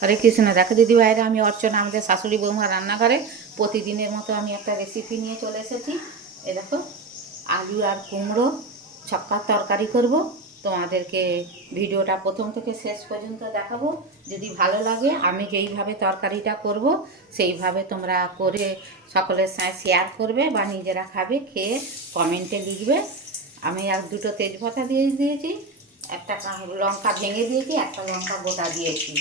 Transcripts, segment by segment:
হরে কৃষ্ণ। দেখো দিদি ভাইরা, আমি অর্চনা, আমাদের শাশুড়ি বৌমা রান্নাঘরে প্রতিদিনের মতো আমি একটা রেসিপি নিয়ে চলে এসেছি। এ দেখো, আলু আর কুমড়ো ছক্কার তরকারি করব। তোমাদেরকে ভিডিওটা প্রথম থেকে শেষ পর্যন্ত দেখাবো। যদি ভালো লাগে, আমি যেইভাবে তরকারিটা করব সেইভাবে তোমরা করে সকলের সাথে শেয়ার করবে বা নিজেরা খাবে, খেয়ে কমেন্টে লিখবে। আমি আর দুটো তেজপাতা দিয়ে দিয়েছি, একটা লঙ্কা ভেঙে দিয়েছি, একটা লঙ্কা গোটা দিয়েছি।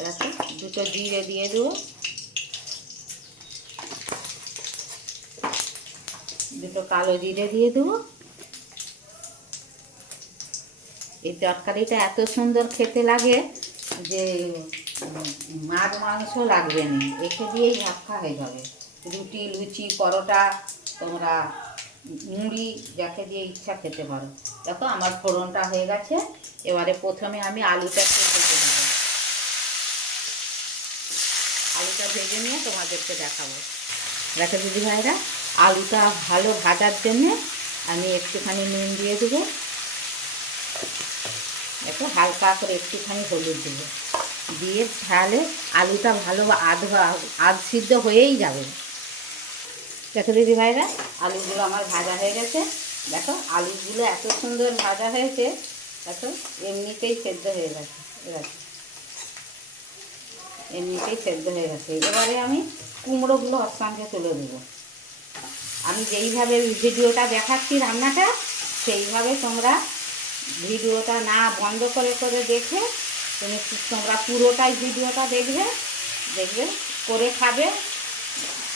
দেখো, দুটো জিরে দিয়ে দেবো, দুটো কালো জিরে দিয়ে দেবো। এই তরকারিটা এত সুন্দর খেতে লাগে যে মাছ মাংস লাগবে না, একে দিয়েই ভাত খাওয়া হয়ে যাবে। রুটি, লুচি, পরোটা, তোমরা মুড়ি যাকে দিয়ে ইচ্ছা খেতে পারো। দেখো, আমার ফোড়নটা হয়ে গেছে। এবারে প্রথমে আমি আলুটা ভেজে দেবো। আলুটা ভেজে নিয়ে তোমাদেরকে দেখাবো। দেখো দিদি ভাইরা, আলুটা ভালো ভাজার জন্যে আমি একটুখানি নুন দিয়ে দেবো। দেখো, হালকা করে একটুখানি হলুদ দেবো, দিয়ে তাহলে আলুটা ভালো আধ সিদ্ধ হয়েই যাবে। দেখো দিদি ভাইরা, আলুগুলো আমার ভাজা হয়ে গেছে। দেখো, আলুগুলো এত সুন্দর ভাজা হয়েছে। দেখো, এমনিতেই সেদ্ধ হয়ে গেছে। এমনিতেই সেদ্ধ হয়ে গেছে। এবারে আমি কুমড়োগুলো ওর সঙ্গে তুলে দেবো। আমি যেইভাবে ভিডিওটা দেখাচ্ছি রান্নাটা, সেইভাবে তোমরা ভিডিওটা না বন্ধ করে করে দেখে তোমরা পুরোটাই ভিডিওটা দেখবে করে খাবে,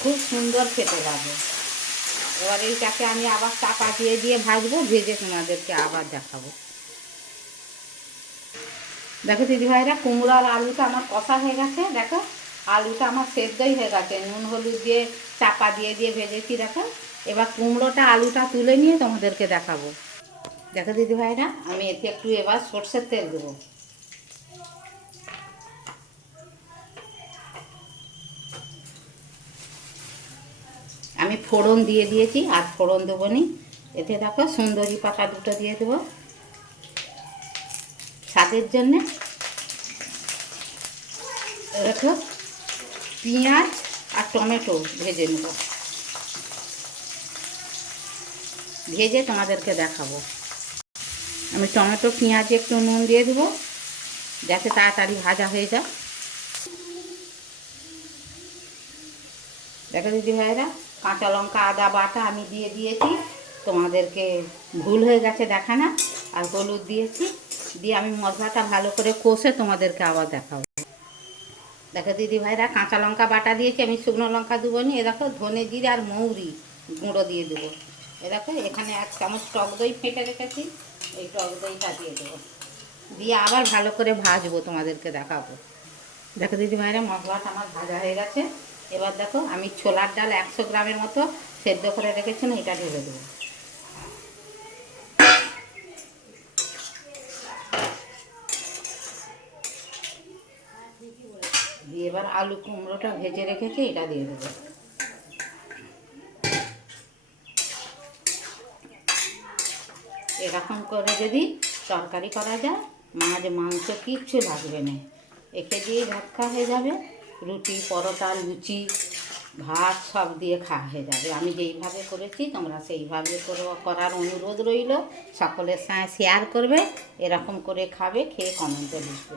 খুব সুন্দর খেতে লাগে। এবার এইটাকে আমি আবার চাপা দিয়ে দিয়ে ভাজবো, ভেজে তোমাদেরকে আবার দেখাবো। দেখো দিদি ভাইরা, কুমড়ো আর আলুটা আমার কষা হয়ে গেছে। দেখো, আলুটা আমার সেদ্ধই হয়ে গেছে, নুন হলুদ দিয়ে চাপা দিয়ে দিয়ে ভেজেছি। দেখো, এবার কুমড়োটা আলুটা তুলে নিয়ে তোমাদেরকে দেখাবো। দেখো দিদি ভাইরা, আমি এতে একটু এবার সর্ষের তেল দেবো। আমি ফোড়ন দিয়ে দিয়েছি, আর ফোড়ন দেবো নি। এতে দেখো, সুন্দরী পাতা দুটো দিয়ে দেবো স্বাদের জন্যে। দেখো, পেঁয়াজ আর টমেটো ভেজে নেব, ভেজে তোমাদেরকে দেখাবো। আমি টমেটো পেঁয়াজে একটু নুন দিয়ে দেবো, যাতে তাড়াতাড়ি ভাজা হয়ে যায়। দেখো দিদি ভাইরা, কাঁচা লঙ্কা আদা বাটা আমি দিয়ে দিয়েছি, তোমাদেরকে ভুল হয়ে গেছে দেখানো। আর হলুদ দিয়েছি, দিয়ে আমি মশলাটা ভালো করে কষে তোমাদেরকে আবার দেখাবো। দেখো দিদি ভাইরা, কাঁচা লঙ্কা বাটা দিয়েছি, আমি শুকনো লঙ্কা দেবো নি। এ দেখো, ধনে জিরে আর মৌরি গুঁড়ো দিয়ে দেবো। এ দেখো, এখানে 1 চামচ টক দই ফেটে রেখেছি, এই টক দইটা দিয়ে দেবো, দিয়ে আবার ভালো করে ভাজবো, তোমাদেরকে দেখাবো। দেখো দিদি ভাইরা, মশলাটা আমার ভাজা হয়ে গেছে। এবার দেখো, আমি ছোলার ডাল 100 গ্রামের মতো সেদ্ধ করে রেখেছিলাম, এটা ঢেলে দেবো। দিয়ে এবার আলু কুমড়োটা ভেজে রেখেছি, এটা দিয়ে দেবো। এরকম করে যদি তরকারি করা যায়, মাছ মাংস কিচ্ছু লাগবে না, একে দিয়েই ভাত খাওয়া হয়ে যাবে। রুটি, পরোটা, লুচি, ভাত সব দিয়ে খাওয়া হয়ে যাবে। আমি যেইভাবে করেছি তোমরা সেইভাবে করার অনুরোধ রইল। সকলের সাথে শেয়ার করবে, এরকম করে খাবে, খেয়ে কমেন্টে লিখবে।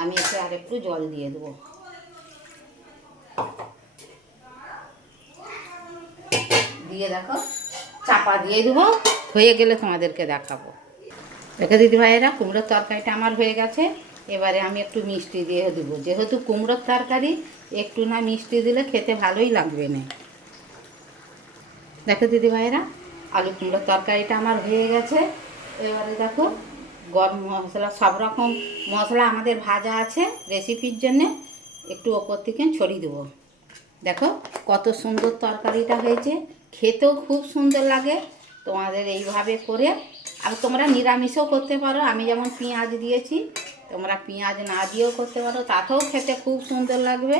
আমি এতে আর একটু জল দিয়ে দেবো। দিয়ে দেখো, চাপা দিয়ে দেবো, হয়ে গেলে তোমাদেরকে দেখাবো। দেখো দিদি ভাইয়েরা, কুমড়োর তরকারিটা আমার হয়ে গেছে। এবারে আমি একটু মিষ্টি দিয়ে দেবো, যেহেতু কুমড়োর তরকারি একটু না মিষ্টি দিলে খেতে ভালোই লাগবে না। দেখো দিদি ভাইয়েরা, আলু কুমড়োর তরকারিটা আমার হয়ে গেছে। এবারে দেখো, গরম মশলা, সব রকম মশলা আমাদের ভাজা আছে রেসিপির জন্যে, একটু ওপর থেকে ছড়িয়ে দেবো। দেখো, কত সুন্দর তরকারিটা হয়েছে, খেতেও খুব সুন্দর লাগে। তোমাদের এইভাবে করে, আর তোমরা নিরামিষও করতে পারো। আমি যেমন পেঁয়াজ দিয়েছি, তোমরা পেঁয়াজ না দিয়েও করতে পারো, তাতেও খেতে খুব সুন্দর লাগবে।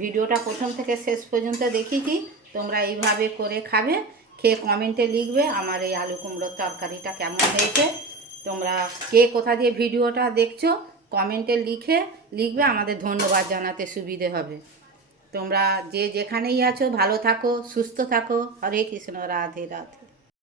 ভিডিওটা প্রথম থেকে শেষ পর্যন্ত দেখিয়েছি, তোমরা এইভাবে করে খাবে, খেয়ে কমেন্টে লিখবে আমার এই আলু কুমড়োর তরকারিটা কেমন হয়েছে। তোমরা কে কোথা দিয়ে ভিডিওটা দেখছো কমেন্টে লিখবে, আমাদের ধন্যবাদ জানাতে সুবিধে হবে। তোমরা যে যেখানেই আছো ভালো থাকো, সুস্থ থাকো। হরে কৃষ্ণ, রাধে রাধে।